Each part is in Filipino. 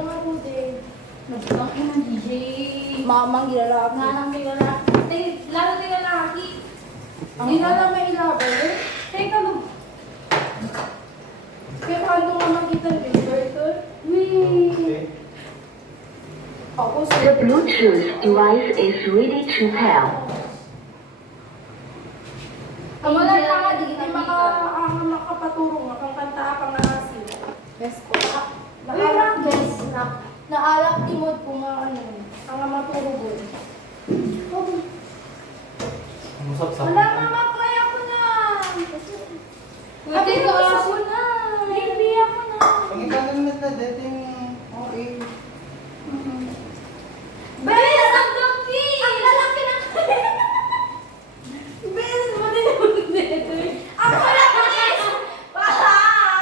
lang ako din. Nagpang ng DJ. Mamang gilalaki. Nanang may lalaki. Lalo may lalaki. Hindi na lang may ilaban eh. Teka mo. Kaya ano nga makita rin, Bertol? Wee. Ako The sir. Bluetooth device is ready to pair. Ang wala na nga, di makapaturong, makakanta ka nga asin. Best ko. Naalak best na. Naalak timod ko nga ano. Ang maturugol. Wala mama, kaya ko na. Pwede ko ako na. Baby ako na. Pangitanan mo na dating okay. Bes! Ang laki! Ang lalaki na. Bes! Mo din yung dito. Ang lalaki!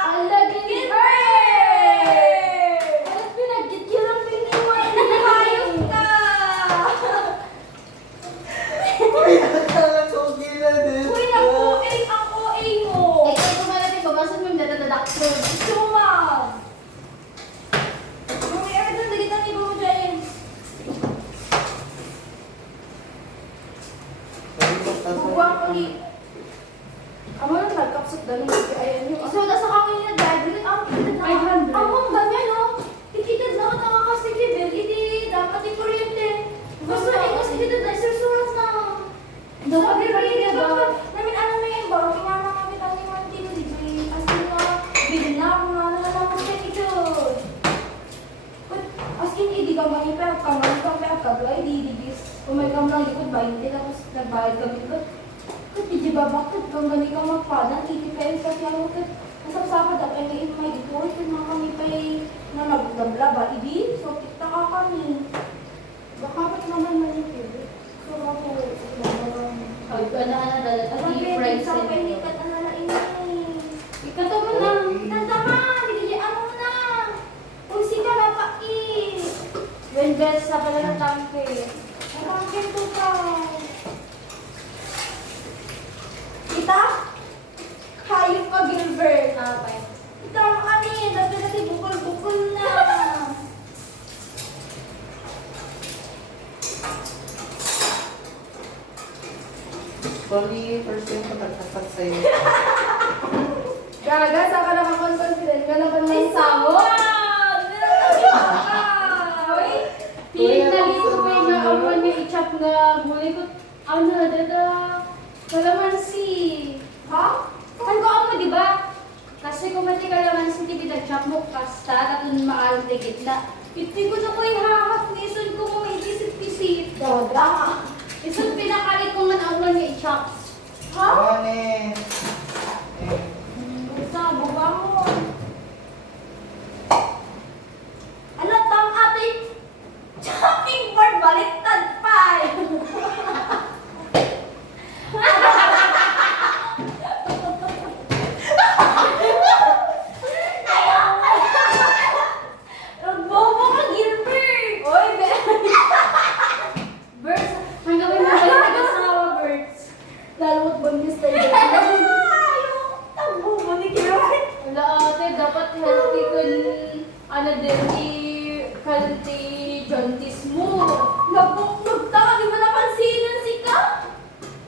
Ang lagi ni Bes! Alas pinagkit lang piniwan. Hayop ka! Uy, nagkalat okay na din. Uy, ang OA mo! Eh, kung kumalat yung babasag mo yung dadadakson. Sumam! Mami, ay, doon, lagit ang iba mo dyan. Buwang ulit. Amo lang nagkapsot dali. Ayan yung... So, nasa kami na driver, ang kita na. 500. Ang ganyan, no? Ikitad na ka kasi level, hindi dapat i-kuryente. Basta, kasi dito na, sursuras na. Sabi ba Sabi yun, ba? namin ano na yun, baro, pinama kami ng limang tino dito. As in, bilhin na ako nga na lang ko ito. As in, hindi ka manipel, kamay ka, may agkabla, hindi digis. Kung may kamlang likod, 20, tapos nagbayad kami likod. Hindi ba bakit kung gani ka magpadan, 80 pesos kasi ako kat nasapsapa dapat may report yung mga kami pa na nagdabla ba, hindi? So, tikta ka kami. Baka ba't naman manipil? So, ako, Ay, gana dala alam tati mo, friends sa and painikat na nalain ikato mo na. Tantama, hindi ano mo na. Uy, ka na pa When best sa pala ng tangke. Ang bakit to ka? Kita? Hayop ka, Gilbert. Okay. Kita mo kami, dati natin bukol-bukol na. Sorry, first time ko nagtapat sa'yo. Gaga, saan ka nakakon-confident ka naman Ay, ng sawo? Uy, tinali ko na ako na i-chop na muli ko. Ano, dada, kalamansi. Ha? Kan ko ako, di ba? Kasi kung mati kalamansi, di kita-chop mo kasta, tapos maalam na gitna. Iti ko na ko ihahap, nisun ko mo itisip-tisip. Gaga. Isun pinakalit ko man ako na i-chop. Ha? Awane. Sa buba mo. Ano, tang ating chopping board baliktad pa eh. Bobo ka, Gilbert! Oy, Birds, hanggang may mga nag-asawa, birds. lalawat bangis tayo. Ayaw, ang bobo ni Gilbert. Wala ate, dapat healthy kun, ano din, healthy jaundice mo. Nagtaka, di mo napansinan si Ka?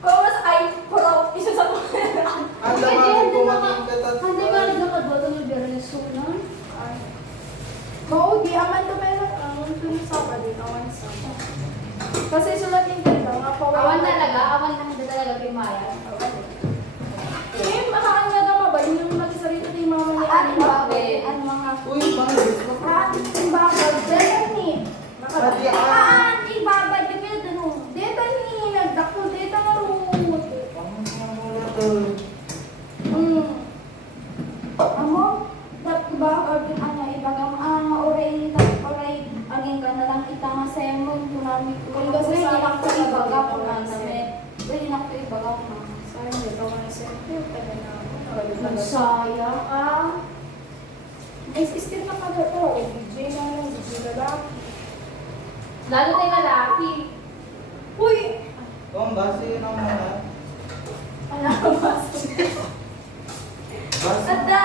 Kung mas ay, puro, isa sa mga. Ang Hindi, laman hindi ko maka, maging hindi ba nagkakadwa ng bernes soup na? Oo, di aman to meron. Awan to yung sapa din, awan sa. Kasi sulat yung ganda, nga pa. Awan lang talaga pimayan. Eh, makaan nga daw ba? Yung nagsarito din mama ni Ani Babe. Ano mga... Uy, bangis. Yung babag, dahil ni. Pati Ibabad yung kaya doon. Deta ni, nagdako, deta nga root. Bangis mo muna to. Amo, dapat ba, or ano, ibagang, oray, aging ka na lang kita nga semon, kunami ko. Kasi hinak ko ibaga ko na namin. Hinak ko ibaga ko na. Sayang, dito ka na semon. Sayang, Still na kada to. DJ na lang, DJ lalaki. Lalo tayo lalaki. Uy! Kung base yun ang mga. Ano ba? Base. Ada!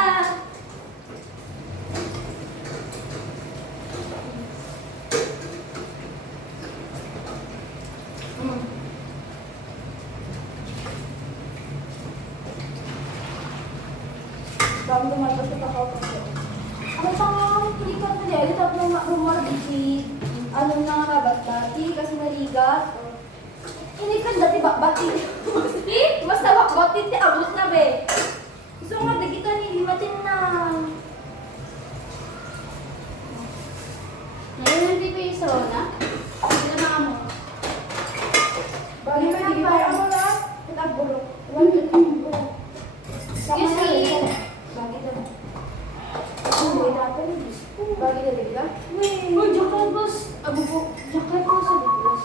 bigat. Hindi ka dati bakbatin. Basta bakbatin ti abot na be. Gusto nga dagitan ni limatin na. Ngayon hindi pa yung sauna. Hindi na mo. Bali na ba ano na? Nagbulo. Excuse me. Bakit na? Uy, natin. Bakit na diba? Oh, jacket boss. Abo po. Jacket boss. Boss.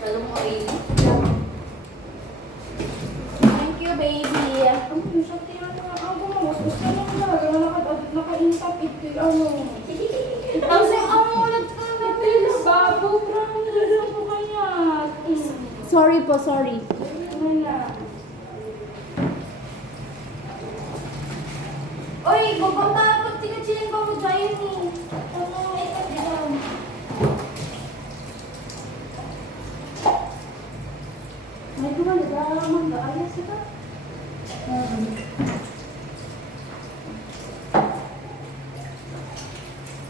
Lalong mo rin. Thank you, baby. Ang sakti na naman ako mo. Gusto mo na naka-intap ito. Ano? Tapos yung amulat ko na pila. Babo, promise. Ano kaya? Sorry po, sorry. Wala. Oy, bubunta ako. Tingnan ba mo dyan ni? Ano, ikat dyan. May kumali ba? Mag-aayos ito?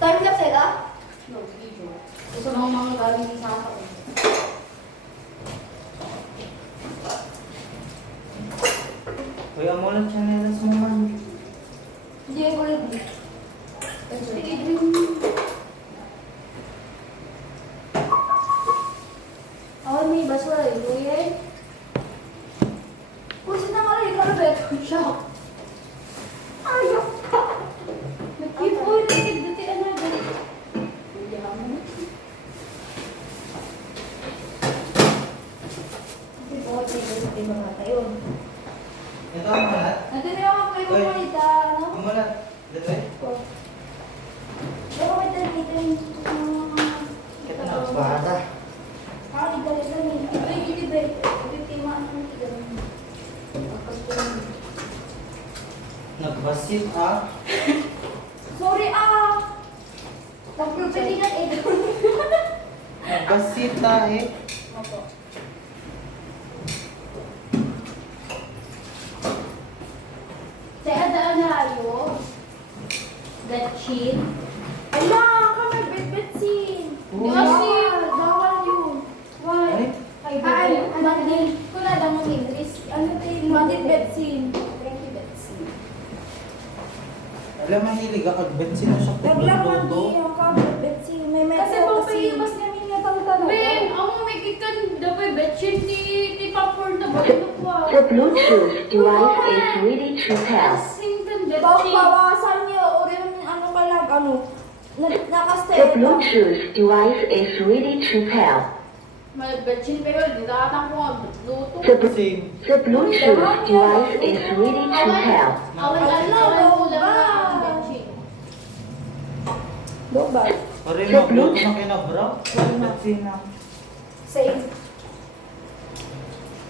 Time lapse sila? No, video. Gusto mo mga galing sa ako. Uy, amulat siya nila sa mga. Hindi ko ready. Sige, ako may basura eh. Kuya eh. Kung saan nga rin, karabet. Shock. Ayaw ka. Nag-keep dati ano dati. Hindi ako na. Hindi po ako tayo mga tayo. Ito amulat. Nandun yung ako kayo Uy. kumalita, no? Amulat. Dito eh. Pero may dito yung Kita na, bata. ako di galit lang eh. Ay, hindi ba? Bipima ano ng tigang. Nagbasit ah. Sorry ah! Nag-property na eh. Nagbasit ah eh. Opo. Sa adaan na ayo. That shit. Ala, ka may bet-betsin. Uy. Kasi, bawal yun. Ay. Ay, Ay, bebe. madin. Kula lang mo English. Ano tayo? Madin betsin. Thank you, betsin. Alam, mahilig ako. Bensin na siya. Naglaman Todo. di ang ka betsin. May metal Kasi pampahimas namin nga tawag-tawag. Ben, ako may kikan dapat betchin ni Papor na ba? Ano ko ah? The Bluetooth device is ready to pair. Singtan betchin. Bawasan niyo. O rin ano ka lang, ano. The Nakaste. Bluetooth device is ready to pair. May betchin pero di nakatang ko nga luto. Same. The Bluetooth device is ready to pair. Awan ko lang ang betchin. Boba. Pare, magluto na kinabra. Bensin na. Same.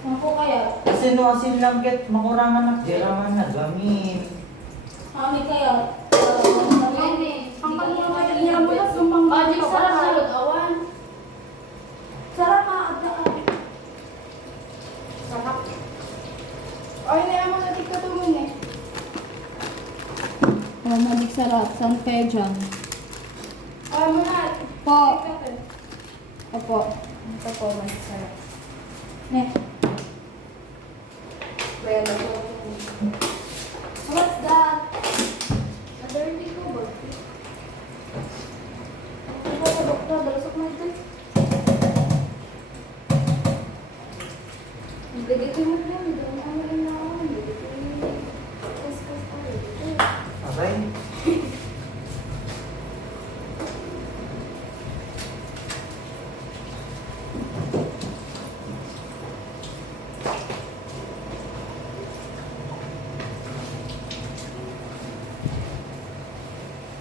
Ano po kaya? Kasi no asin lang ket makurangan na diraman na gamin. Kami kaya. Yan eh. Ang pagmamahal niya mo na sumang. Magic sarap sa awan. Sarap maadaan. Sarap. Ay, na mo natin katulong eh. Oh, magic sarap. Saan kayo dyan? Ay, mo na. Po. Opo. Ito po, magic sarap. Ne. Pero, What's that? na-dirty ko ba? Ito sa doktor. Dalasok na ito. Nagdagit yung lang. Doon ano rin na ako. Nagdagit yung kas-kas tayo. Aray.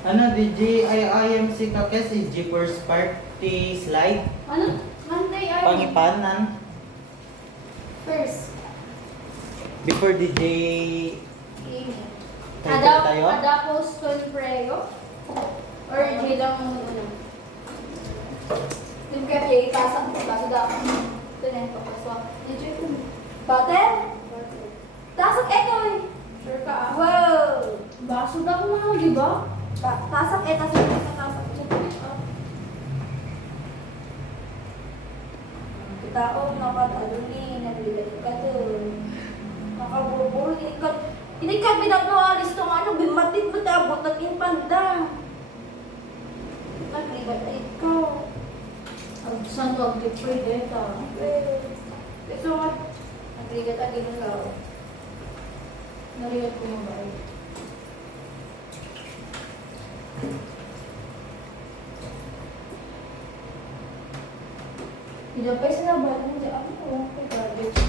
Ano, DJ IMC ka kasi Jeepers Party Slide? Ano? Monday ay... Pangipanan? First. Before DJ Game. Tayo tayo? Adapos con prego? Or J lang ang ano? Yung kaya yung itasak ko. Kaso daw. Ito na yung papasok. Enjoy ko. Butter? Tasak eto eh. Sure ka ah. Wow! Baso daw na, di ba? Tasak eh. Tasak eh. Tasak eh. nakadaog, nakataluni, naglilit ka doon. Nakabuburo, hindi ka pinag-alis itong ano, bimatit mo tabot at impanda. Naglilit ay ikaw. Ang saan ko ang defer data? Pero nga, naglilit ang ginulaw. Narigat ko mabay. Pinapay sa laban, hindi ako wala ko garbage.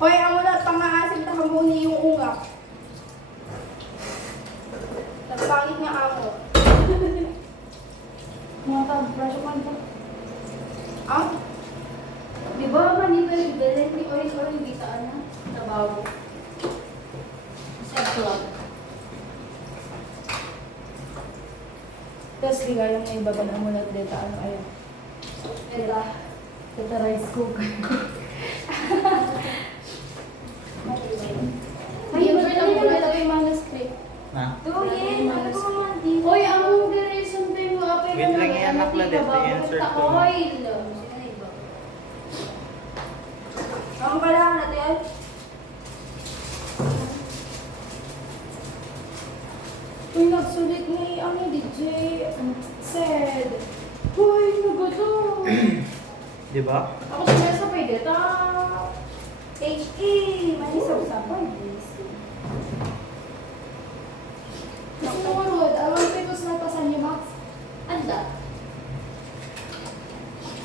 Hoy, ang wala pang-aasim na hamuni yung ungap. Nagpangit niya ako. Mga ka-brush man po. Ah? Di ba manila yung dalhin ni oil dito ano? Tabago. Sa club. Tapos ligayang na iba ba na muna dito, ano ayun. Eda. Dito rice cooker. Ay, iba na muna ito yung manuscript. Na? Tuyin, ano ko man dito? Hoy, ang reason tayo mo apay Wait lang, i-anak na dito, i-insert ko na. oil. Ang kailangan natin? Uy, nagsulit ni ang DJ said, Uy, naguto. Di ba? Ako sumasabay dito. H.E. Manisap-sapay. Sumunod, ang pitos na pasan niyo, Max. Anda.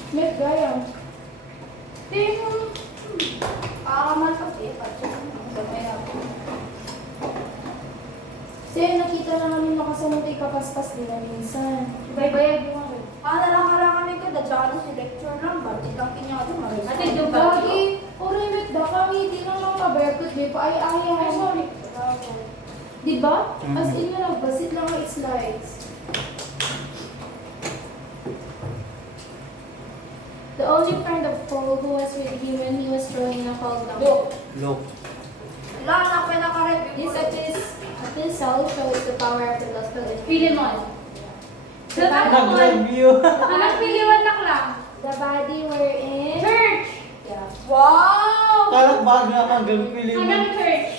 Met gayang. Tingnan. Akamal pa siya. Ang sabay ako. Kasi nakita na namin makasamutay kapaspas din na minsan. Baybayad mo ako. Lang kami ka, dadyaan si lecture lang. Budget ang kinya ka maris. Ate, yung Lagi, oray met da kami, di lang lang kabayakot, di pa ay Ay, ayaw. sorry. Di ba? As Mhm. in na nagbasit lang ang slides. The only friend of Paul who was with him when he was throwing a fall down. Look. Wala na, pinaka-review This epistle shows the power of the gospel in Pilimon. The body, Nag-review. Anak piliwan lang. the body wherein Church. yeah. Wow! Kalakbag na hanggang Anak Pilipinas. church.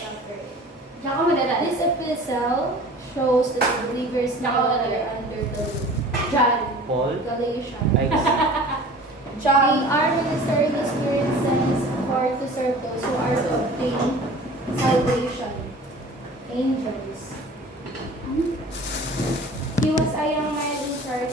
Diyan ka madala. This epistle shows that the believers now Nako, are under the John. Paul. Galatians. Ay, They John. are ministering the Spirit sends for to serve those who are to obtain salvation. Angels.